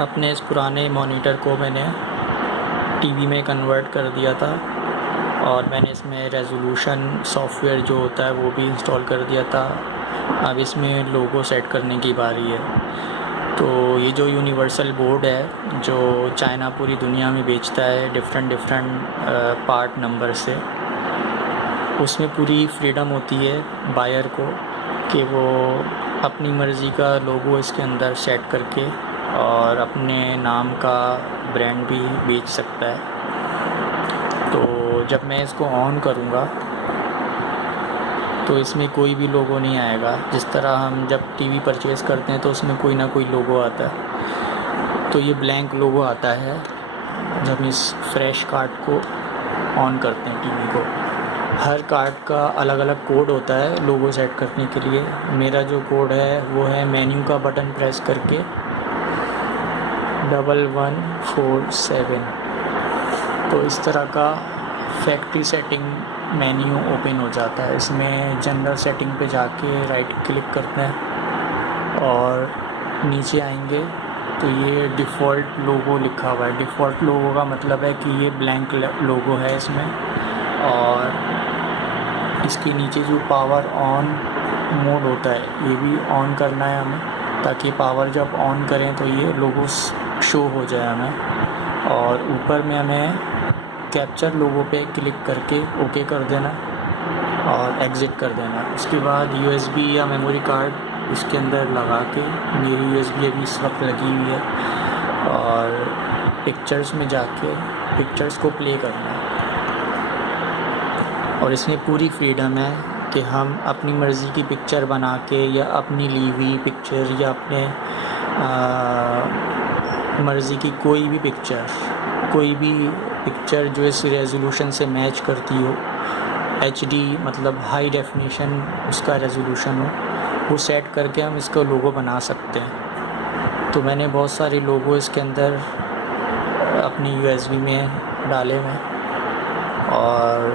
अपने इस पुराने मॉनिटर को मैंने टीवी में कन्वर्ट कर दिया था और मैंने इसमें रेजोल्यूशन सॉफ्टवेयर जो होता है वो भी इंस्टॉल कर दिया था। अब इसमें लोगो सेट करने की बारी है। तो ये जो यूनिवर्सल बोर्ड है जो चाइना पूरी दुनिया में बेचता है डिफरेंट पार्ट नंबर से, उसमें पूरी फ्रीडम होती है बायर को कि वो अपनी मर्ज़ी का लोगो इसके अंदर सेट करके और अपने नाम का ब्रांड भी बेच सकता है। तो जब मैं इसको ऑन करूँगा तो इसमें कोई भी लोगो नहीं आएगा। जिस तरह हम जब टीवी परचेज़ करते हैं तो उसमें कोई ना कोई लोगो आता है, तो ये ब्लैंक लोगो आता है जब हम इस फ्रेश कार्ड को ऑन करते हैं टीवी को। हर कार्ड का अलग अलग कोड होता है लोगो सेट करने के लिए। मेरा जो कोड है वो है मेन्यू का बटन प्रेस करके 1147। तो इस तरह का फैक्ट्री सेटिंग मेन्यू ओपन हो जाता है। इसमें जनरल सेटिंग पे जाके राइट क्लिक करते हैं और नीचे आएंगे तो ये डिफ़ॉल्ट लोगो लिखा हुआ है। डिफ़ॉल्ट लोगो का मतलब है कि ये ब्लैंक लोगो है इसमें, और इसके नीचे जो पावर ऑन मोड होता है ये भी ऑन करना है हमें, ताकि पावर जब ऑन करें तो ये लोगो शो हो जाए हमें। और ऊपर में हमें कैप्चर लोगो पे क्लिक करके ओके कर देना और एग्ज़िट कर देना। उसके बाद यूएसबी या मेमोरी कार्ड इसके अंदर लगा के, मेरी यूएसबी अभी इस वक्त लगी हुई है, और पिक्चर्स में जाके पिक्चर्स को प्ले करना है। और इसमें पूरी फ्रीडम है कि हम अपनी मर्ज़ी की पिक्चर बना के या अपनी ली हुई पिक्चर या अपने मर्ज़ी की कोई भी पिक्चर जो इस रेजोल्यूशन से मैच करती हो, HD मतलब हाई डेफिनेशन उसका रेजोल्यूशन हो, वो सेट करके हम इसका लोगो बना सकते हैं। तो मैंने बहुत सारे लोगो इसके अंदर अपनी USB में डाले हुए हैं और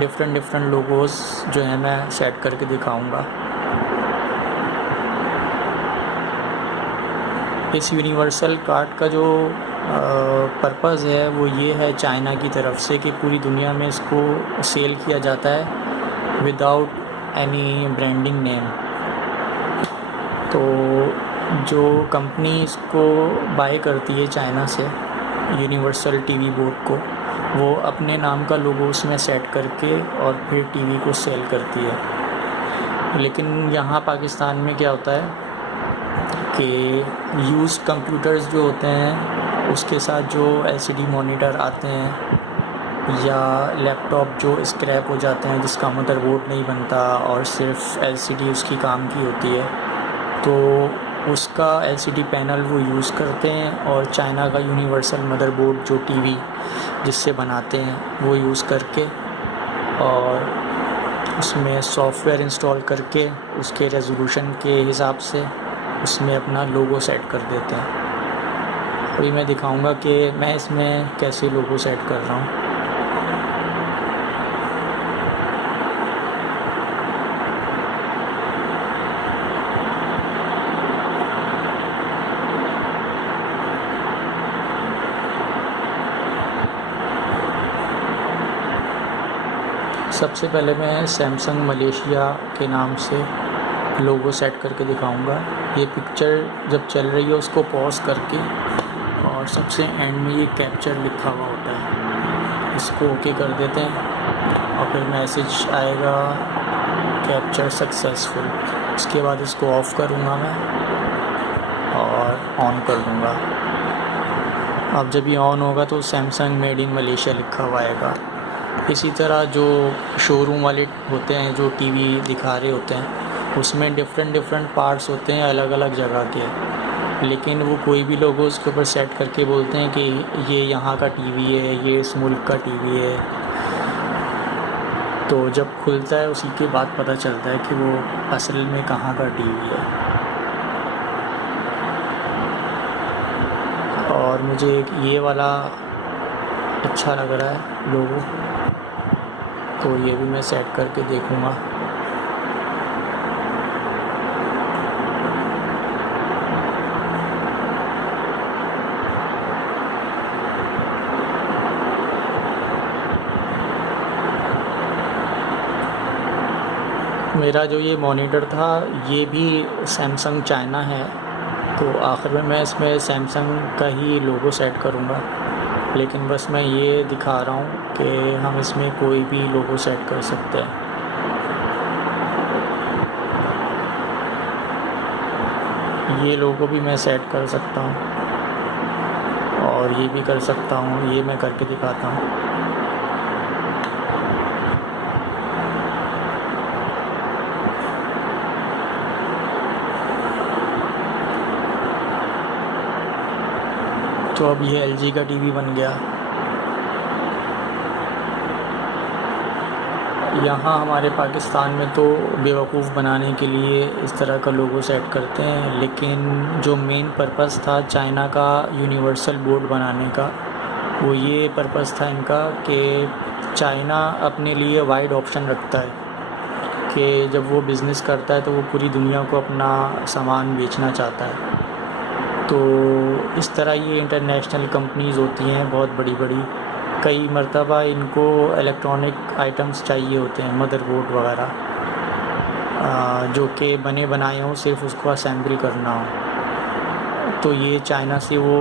डिफरेंट लोगोस जो है मैं सेट करके दिखाऊंगा। इस यूनिवर्सल कार्ड का जो पर्पज़ है वो ये है चाइना की तरफ से कि पूरी दुनिया में इसको सेल किया जाता है विदाउट एनी ब्रांडिंग नेम। तो जो कंपनी इसको बाय करती है चाइना से यूनिवर्सल टीवी बोर्ड को, वो अपने नाम का लोगो उसमें सेट करके और फिर टीवी को सेल करती है। लेकिन यहाँ पाकिस्तान में क्या होता है कि यूज़ कंप्यूटर्स जो होते हैं उसके साथ जो LCD मॉनिटर आते हैं या लैपटॉप जो स्क्रैप हो जाते हैं जिसका मदरबोर्ड नहीं बनता और सिर्फ LCD उसकी काम की होती है, तो उसका LCD पैनल वो यूज़ करते हैं और चाइना का यूनिवर्सल मदरबोर्ड जो टीवी जिससे बनाते हैं वो यूज़ करके और उसमें सॉफ्टवेयर इंस्टॉल करके उसके रेजोल्यूशन के हिसाब से उसमें अपना लोगो सेट कर देते हैं। अभी मैं दिखाऊंगा कि मैं इसमें कैसे लोगो सेट कर रहा हूँ। सबसे पहले मैं सैमसंग मलेशिया के नाम से लोगो सेट करके दिखाऊंगा। ये पिक्चर जब चल रही है उसको पॉज करके, और सबसे एंड में ये कैप्चर लिखा हुआ होता है, इसको ओके कर देते हैं और फिर मैसेज आएगा कैप्चर सक्सेसफुल। उसके बाद इसको ऑफ़ करूँगा मैं और ऑन कर दूँगा। अब जब ये ऑन होगा तो सैमसंग मेड इन मलेशिया लिखा हुआ आएगा। इसी तरह जो शोरूम वाले होते हैं जो टीवी दिखा रहे होते हैं उसमें डिफरेंट पार्ट्स होते हैं अलग अलग जगह के, लेकिन वो कोई भी लोगो उसके ऊपर सेट करके बोलते हैं कि ये यहाँ का टीवी है, ये इस मुल्क का टीवी है। तो जब खुलता है उसी के बाद पता चलता है कि वो असल में कहाँ का टीवी है। और मुझे एक ये वाला अच्छा लग रहा है लोगो, तो ये भी मैं सेट करके देखूँगा। मेरा जो ये मॉनिटर था ये भी सैमसंग चाइना है, तो आखिर में मैं इसमें सैमसंग का ही लोगो सेट करूँगा, लेकिन बस मैं ये दिखा रहा हूँ कि हम इसमें कोई भी लोगो सेट कर सकते हैं। ये लोगो भी मैं सेट कर सकता हूँ और ये भी कर सकता हूँ, ये मैं करके दिखाता हूँ। तो अब ये LG का टीवी बन गया। यहाँ हमारे पाकिस्तान में तो बेवकूफ़ बनाने के लिए इस तरह का लोगो सेट करते हैं, लेकिन जो मेन पर्पस था चाइना का यूनिवर्सल बोर्ड बनाने का, वो ये पर्पस था इनका कि चाइना अपने लिए वाइड ऑप्शन रखता है कि जब वो बिज़नेस करता है तो वो पूरी दुनिया को अपना सामान बेचना चाहता है। तो इस तरह ये इंटरनेशनल कंपनीज़ होती हैं बहुत बड़ी बड़ी, कई मर्तबा इनको इलेक्ट्रॉनिक आइटम्स चाहिए होते हैं, मदरबोर्ड वगैरह, जो कि बने बनाए हों, सिर्फ उसको असेंबल करना हो। तो ये चाइना से वो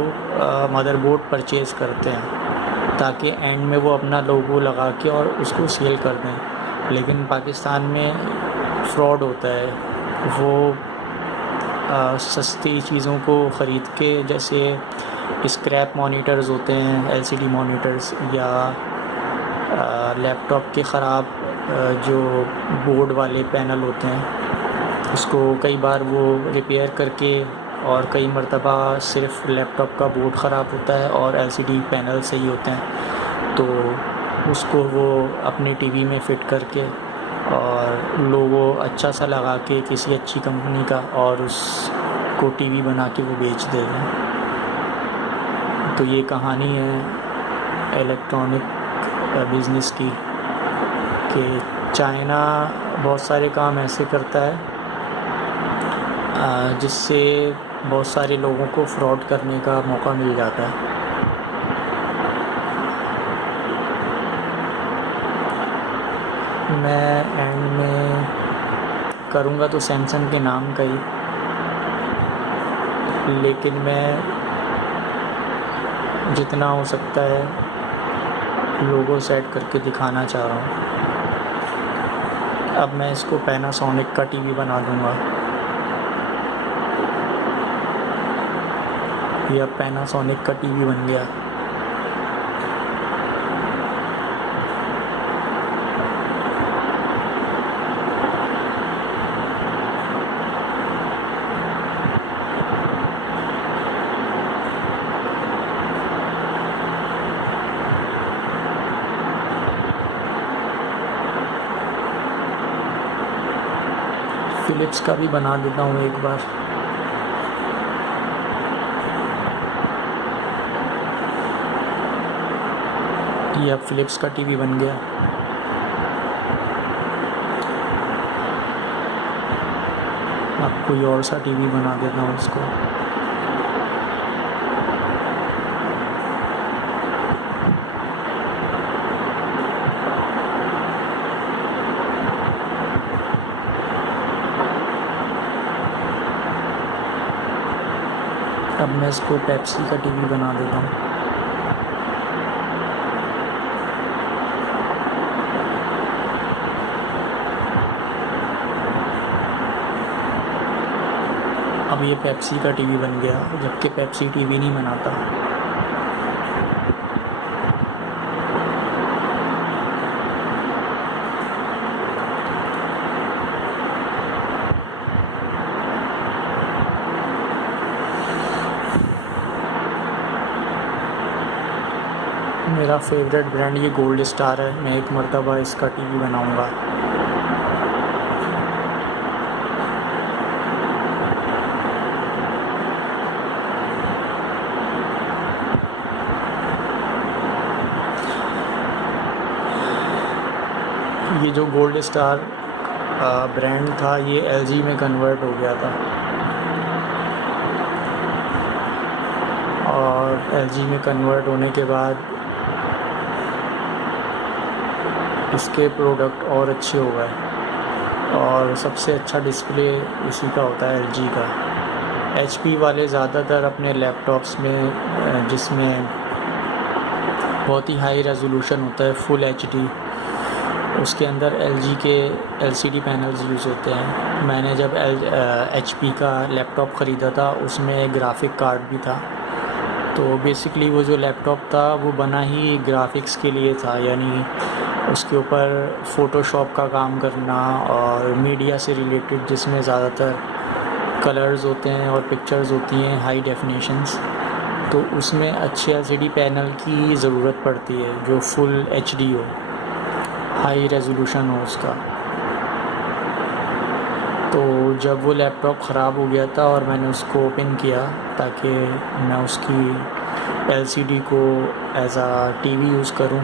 मदरबोर्ड परचेज़ करते हैं ताकि एंड में वो अपना लोगो लगा के और उसको सेल कर दें। लेकिन पाकिस्तान में फ्रॉड होता है, वो सस्ती चीज़ों को ख़रीद के, जैसे स्क्रैप मॉनिटर्स होते हैं, LCD मॉनिटर्स, या लैपटॉप के ख़राब जो बोर्ड वाले पैनल होते हैं, उसको कई बार वो रिपेयर करके, और कई मर्तबा सिर्फ लैपटॉप का बोर्ड ख़राब होता है और LCD पैनल सही होते हैं, तो उसको वो अपने टीवी में फ़िट करके और लोगो अच्छा सा लगा के किसी अच्छी कंपनी का, और उसको टीवी बना के वो बेच देगा। तो ये कहानी है इलेक्ट्रॉनिक बिज़नेस की कि चाइना बहुत सारे काम ऐसे करता है जिससे बहुत सारे लोगों को फ्रॉड करने का मौका मिल जाता है। मैं एंड में करूँगा तो सैमसंग के नाम का ही, लेकिन मैं जितना हो सकता है लोगो सेट करके दिखाना चाह रहा हूँ। अब मैं इसको पैनासोनिक का टीवी बना दूँगा। यह पैनासोनिक का टीवी बन गया। फ़िलिप्स का भी बना देता हूँ एक बार। ये अब फ़िलिप्स का टीवी बन गया। अब कोई और सा टीवी बना देता हूँ इसको। अब मैं इसको पेप्सी का टीवी बना देता हूँ। अब ये पेप्सी का टीवी बन गया, जबकि पेप्सी टीवी नहीं बनाता। मेरा फेवरेट ब्रांड ये गोल्ड स्टार है। मैं एक मर्तबा इसका टीवी बनाऊंगा। ये जो गोल्ड स्टार ब्रांड था ये LG में कन्वर्ट हो गया था, और LG में कन्वर्ट होने के बाद इसके प्रोडक्ट और अच्छे हो गए। और सबसे अच्छा डिस्प्ले इसी का होता है LG का। HP वाले ज़्यादातर अपने लैपटॉप्स में जिसमें बहुत ही हाई रेजोल्यूशन होता है फुल HD, उसके अंदर LG के LCD पैनल्स यूज़ होते हैं। मैंने जब HP का लैपटॉप ख़रीदा था उसमें ग्राफिक कार्ड भी था, तो बेसिकली वो जो लैपटॉप था वो बना ही ग्राफिक्स के लिए था, यानी उसके ऊपर फ़ोटोशॉप का काम करना और मीडिया से रिलेटेड जिसमें ज़्यादातर कलर्स होते हैं और पिक्चर्स होती हैं हाई डेफिनेशंस, तो उसमें अच्छे LCD पैनल की ज़रूरत पड़ती है जो फुल HD हो, हाई रेजोल्यूशन हो उसका। तो जब वो लैपटॉप ख़राब हो गया था और मैंने उसको ओपन किया ताकि मैं उसकी LCD को एज आ TV यूज़ करूं,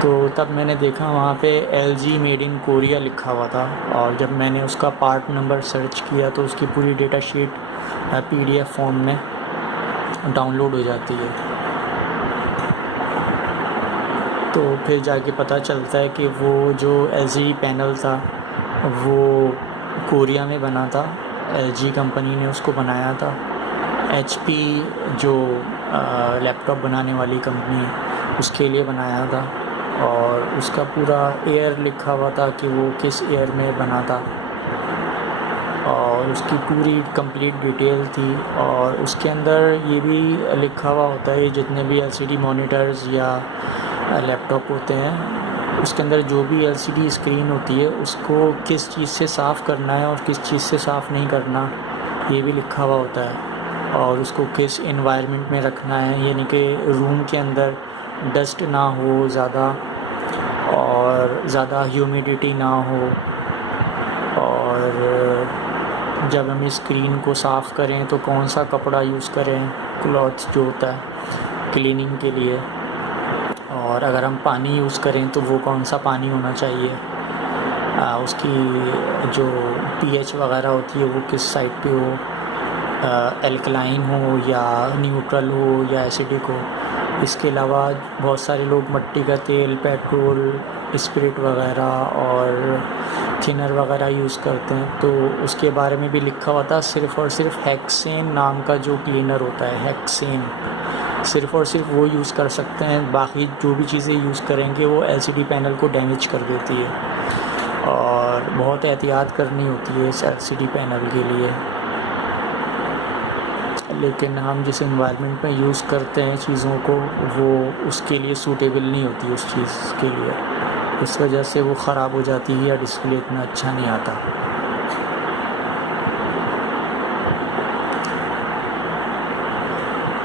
तो तब मैंने देखा वहाँ पे LG मेड इन कोरिया लिखा हुआ था। और जब मैंने उसका पार्ट नंबर सर्च किया तो उसकी पूरी डेटा शीट PDF फॉर्म में डाउनलोड हो जाती है। तो फिर जाके पता चलता है कि वो जो LCD पैनल था वो कोरिया में बना था, LG कंपनी ने उसको बनाया था। HP जो लैपटॉप बनाने वाली कंपनी है उसके लिए बनाया था, और उसका पूरा ईयर लिखा हुआ था कि वो किस ईयर में बना था, और उसकी पूरी कंप्लीट डिटेल थी। और उसके अंदर ये भी लिखा हुआ होता है जितने भी LCD मॉनिटर्स या लैपटॉप होते हैं उसके अंदर जो भी LCD स्क्रीन होती है उसको किस चीज़ से साफ़ करना है और किस चीज़ से साफ़ नहीं करना, ये भी लिखा हुआ होता है। और उसको किस एनवायरनमेंट में रखना है, यानी कि रूम के अंदर डस्ट ना हो ज़्यादा और ज़्यादा ह्यूमिडिटी ना हो, और जब हम स्क्रीन को साफ़ करें तो कौन सा कपड़ा यूज़ करें, क्लॉथ जो होता है क्लीनिंग के लिए, और अगर हम पानी यूज़ करें तो वो कौन सा पानी होना चाहिए, उसकी जो pH वगैरह होती है वो किस साइड पे हो, एल्कलाइन हो या न्यूट्रल हो या एसिडिक हो। इसके अलावा बहुत सारे लोग मिट्टी का तेल, पेट्रोल, स्पिरिट वगैरह और थिनर वगैरह यूज़ करते हैं, तो उसके बारे में भी लिखा हुआ था। सिर्फ़ और सिर्फ हेक्सेन नाम का जो क्लीनर होता है, हेक्सेन, सिर्फ़ और सिर्फ वो यूज़ कर सकते हैं। बाकी जो भी चीज़ें यूज़ करेंगे वो LCD पैनल को डैमेज कर देती है, और बहुत एहतियात करनी होती है इस LCD पैनल के लिए। लेकिन हम जिस एनवायरनमेंट में यूज़ करते हैं चीज़ों को वो उसके लिए सूटेबल नहीं होती उस चीज़ के लिए, इस वजह से वो ख़राब हो जाती है या डिस्प्ले इतना अच्छा नहीं आता।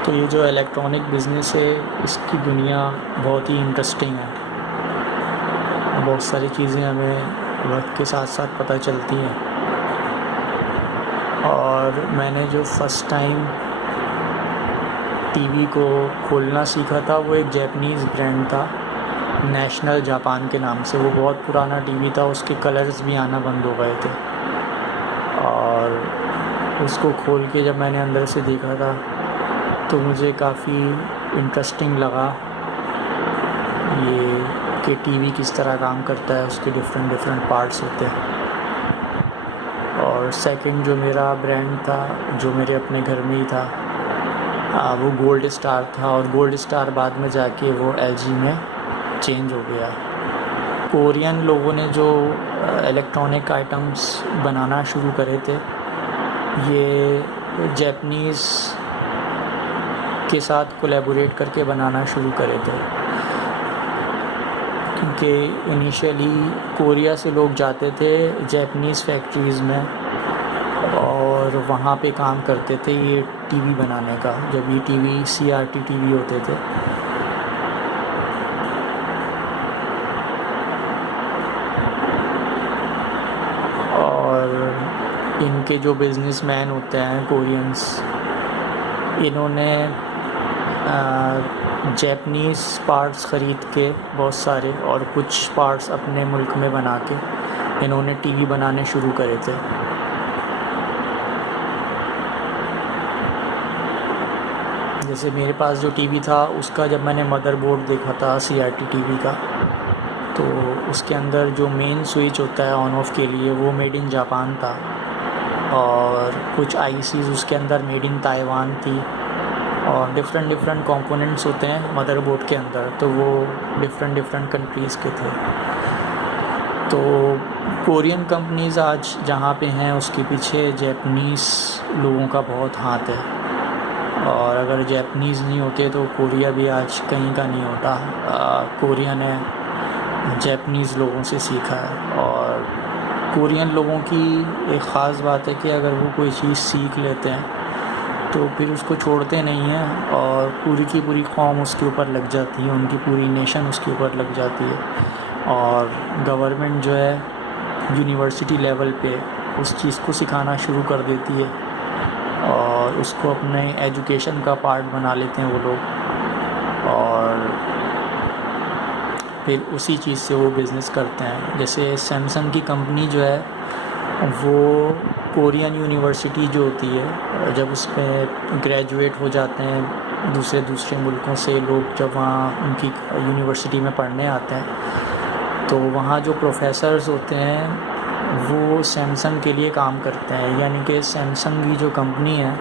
तो ये जो इलेक्ट्रॉनिक बिज़नेस है इसकी दुनिया बहुत ही इंटरेस्टिंग है, बहुत सारी चीज़ें हमें वक्त के साथ साथ पता चलती हैं। और मैंने जो फ़र्स्ट टाइम TV को खोलना सीखा था वो एक जापानीज़ ब्रांड था, नेशनल जापान के नाम से। वो बहुत पुराना TV था, उसके कलर्स भी आना बंद हो गए थे, और उसको खोल के जब मैंने अंदर से देखा था तो मुझे काफ़ी इंटरेस्टिंग लगा ये कि TV किस तरह काम करता है, उसके डिफरेंट पार्ट्स होते हैं। और सेकंड जो मेरा ब्रांड था जो मेरे अपने घर में ही था वो गोल्ड स्टार था, और गोल्ड स्टार बाद में जाके वो LG में चेंज हो गया। कोरियन लोगों ने जो इलेक्ट्रॉनिक आइटम्स बनाना शुरू करे थे ये जापानीज़ के साथ कोलैबोरेट करके बनाना शुरू करे थे, क्योंकि इनिशियली कोरिया से लोग जाते थे जापानीज़ फैक्ट्रीज़ में और वहाँ पे काम करते थे ये TV बनाने का, जब ये TV CRT TV होते थे। और इनके जो बिजनेसमैन होते हैं कोरियंस, इन्होंने जापानीज़ पार्ट्स ख़रीद के बहुत सारे और कुछ पार्ट्स अपने मुल्क में बना के इन्होंने TV बनाने शुरू करे थे। जैसे मेरे पास जो TV था उसका जब मैंने मदरबोर्ड देखा था CRT TV का, तो उसके अंदर जो मेन स्विच होता है ऑन ऑफ के लिए वो मेड इन जापान था, और कुछ आईसीज़ उसके अंदर मेड इन ताइवान थी, और डिफरेंट कंपोनेंट्स होते हैं मदरबोर्ड के अंदर, तो वो डिफरेंट कंट्रीज़ के थे। तो कोरियन कंपनीज़ आज जहाँ पे हैं उसके पीछे जापानीज़ लोगों का बहुत हाथ है, और अगर जापानीज़ नहीं होते तो कोरिया भी आज कहीं का नहीं होता। कोरिया ने जापानीज़ लोगों से सीखा है, और कोरियन लोगों की एक ख़ास बात है कि अगर वो कोई चीज़ सीख लेते हैं तो फिर उसको छोड़ते नहीं हैं, और पूरी की पूरी कौम उसके ऊपर लग जाती है, उनकी पूरी नेशन उसके ऊपर लग जाती है, और गवर्नमेंट जो है यूनिवर्सिटी लेवल पे उस चीज़ को सिखाना शुरू कर देती है, और उसको अपने एजुकेशन का पार्ट बना लेते हैं वो लोग, और फिर उसी चीज़ से वो बिज़नेस करते हैं। जैसे सैमसंग की कंपनी जो है वो कोरियन यूनिवर्सिटी जो होती है, जब उस पर ग्रेजुएट हो जाते हैं दूसरे मुल्कों से लोग, जब वहाँ उनकी यूनिवर्सिटी में पढ़ने आते हैं, तो वहाँ जो प्रोफेसर्स होते हैं वो सैमसंग के लिए काम करते हैं। यानी कि सैमसंग की जो कंपनी है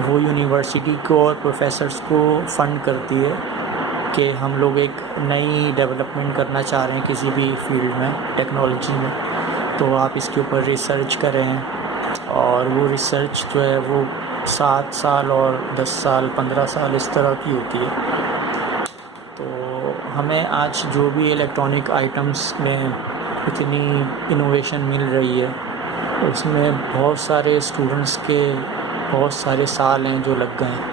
वो यूनिवर्सिटी को और प्रोफेसर्स को फ़ंड करती है कि हम लोग एक नई डेवलपमेंट करना चाह रहे हैं किसी भी फील्ड में, टेक्नोलॉजी में, तो आप इसके ऊपर रिसर्च करें। और वो रिसर्च जो है वो 7 साल और 10 साल 15 साल इस तरह की होती है। तो हमें आज जो भी इलेक्ट्रॉनिक आइटम्स में इतनी इनोवेशन मिल रही है, उसमें बहुत सारे स्टूडेंट्स के बहुत सारे साल हैं जो लग गए हैं,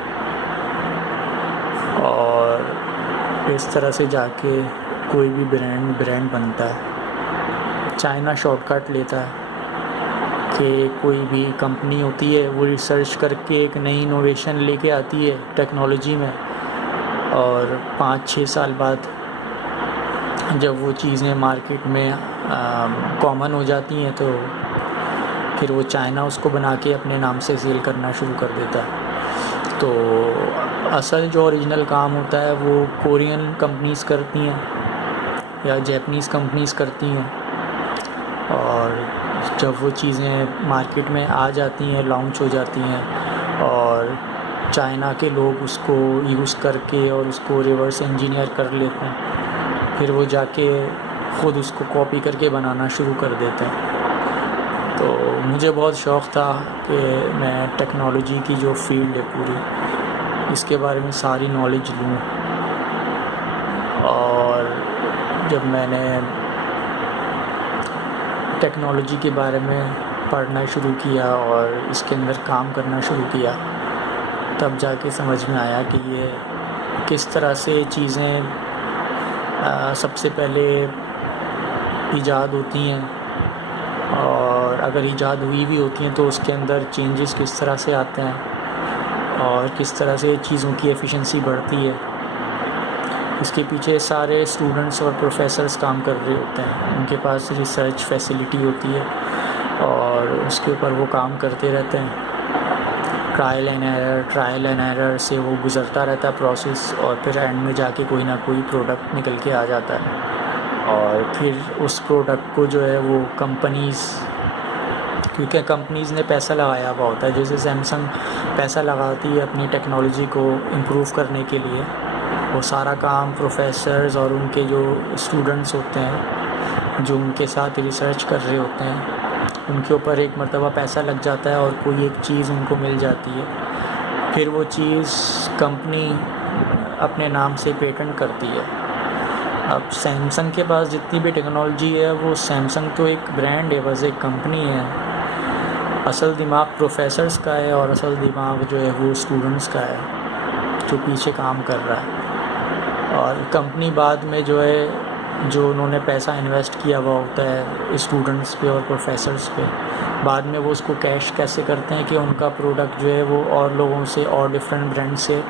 और इस तरह से जाके कोई भी ब्रांड बनता है। चाइना शॉर्टकट लेता है कि कोई भी कंपनी होती है वो रिसर्च करके एक नई इनोवेशन लेके आती है टेक्नोलॉजी में, और 5-6 साल बाद जब वो चीज़ें मार्केट में कॉमन हो जाती हैं तो फिर वो चाइना उसको बना के अपने नाम से सेल करना शुरू कर देता है। तो असल जो ओरिजिनल काम होता है वो कोरियन कंपनीज़ करती हैं या जापानीज़ कंपनीज़ करती हैं, और जब वो चीज़ें मार्केट में आ जाती हैं, लॉन्च हो जाती हैं, और चाइना के लोग उसको यूज़ करके और उसको रिवर्स इंजीनियर कर लेते हैं, फिर वो जाके ख़ुद उसको कॉपी करके बनाना शुरू कर देते हैं। तो मुझे बहुत शौक़ था कि मैं टेक्नोलॉजी की जो फील्ड है पूरी, इसके बारे में सारी नॉलेज लूँ, और जब मैंने टेक्नोलॉजी के बारे में पढ़ना शुरू किया और इसके अंदर काम करना शुरू किया, तब जाके समझ में आया कि ये किस तरह से चीज़ें सबसे पहले ईजाद होती हैं, और अगर ईजाद हुई भी होती हैं तो उसके अंदर चेंजेस किस तरह से आते हैं, और किस तरह से चीज़ों की एफिशिएंसी बढ़ती है। इसके पीछे सारे स्टूडेंट्स और प्रोफेसर्स काम कर रहे होते हैं, उनके पास रिसर्च फैसिलिटी होती है, और उसके ऊपर वो काम करते रहते हैं। ट्रायल एंड एरर से वो गुज़रता रहता है प्रोसेस, और फिर एंड में जाके कोई ना कोई प्रोडक्ट निकल के आ जाता है, और फिर उस प्रोडक्ट को जो है वो कंपनीज़, क्योंकि कंपनीज़ ने पैसा लगाया हुआ होता है, जैसे सैमसंग पैसा लगाती है अपनी टेक्नोलॉजी को इम्प्रूव करने के लिए, वो सारा काम प्रोफेसर्स और उनके जो स्टूडेंट्स होते हैं जो उनके साथ रिसर्च कर रहे होते हैं, उनके ऊपर एक मर्तबा पैसा लग जाता है और कोई एक चीज़ उनको मिल जाती है, फिर वो चीज़ कंपनी अपने नाम से पेटेंट करती है। अब सैमसंग के पास जितनी भी टेक्नोलॉजी है, वो सैमसंग तो एक ब्रांड है, बस एक कंपनी है। असल दिमाग प्रोफेसर्स का है और असल दिमाग जो है वो स्टूडेंट्स का है जो पीछे काम कर रहा है। और कंपनी बाद में जो है जो उन्होंने पैसा इन्वेस्ट किया हुआ होता है स्टूडेंट्स पे और प्रोफेसर्स पे, बाद में वो उसको कैश कैसे करते हैं कि उनका प्रोडक्ट जो है वो और लोगों से और डिफरेंट ब्रांड से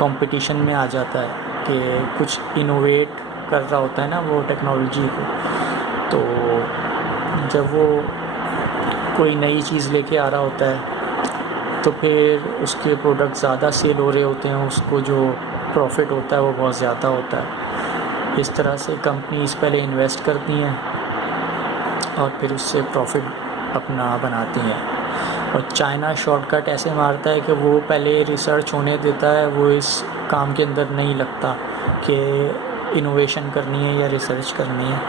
कंपटीशन में आ जाता है, कि कुछ इनोवेट कर रहा होता है ना वो टेक्नोलॉजी को। तो जब वो कोई नई चीज़ लेके आ रहा होता है तो फिर उसके प्रोडक्ट ज़्यादा सेल हो रहे होते हैं, उसको जो प्रॉफिट होता है वो बहुत ज़्यादा होता है। इस तरह से कंपनीज पहले इन्वेस्ट करती हैं और फिर उससे प्रॉफिट अपना बनाती हैं। और चाइना शॉर्टकट ऐसे मारता है कि वो पहले रिसर्च होने देता है, वो इस काम के अंदर नहीं लगता कि इनोवेशन करनी है या रिसर्च करनी है।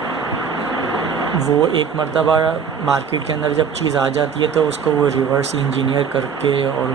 वो एक मर्तबा मार्केट के अंदर जब चीज़ आ जाती है तो उसको वो रिवर्स इंजीनियर करके और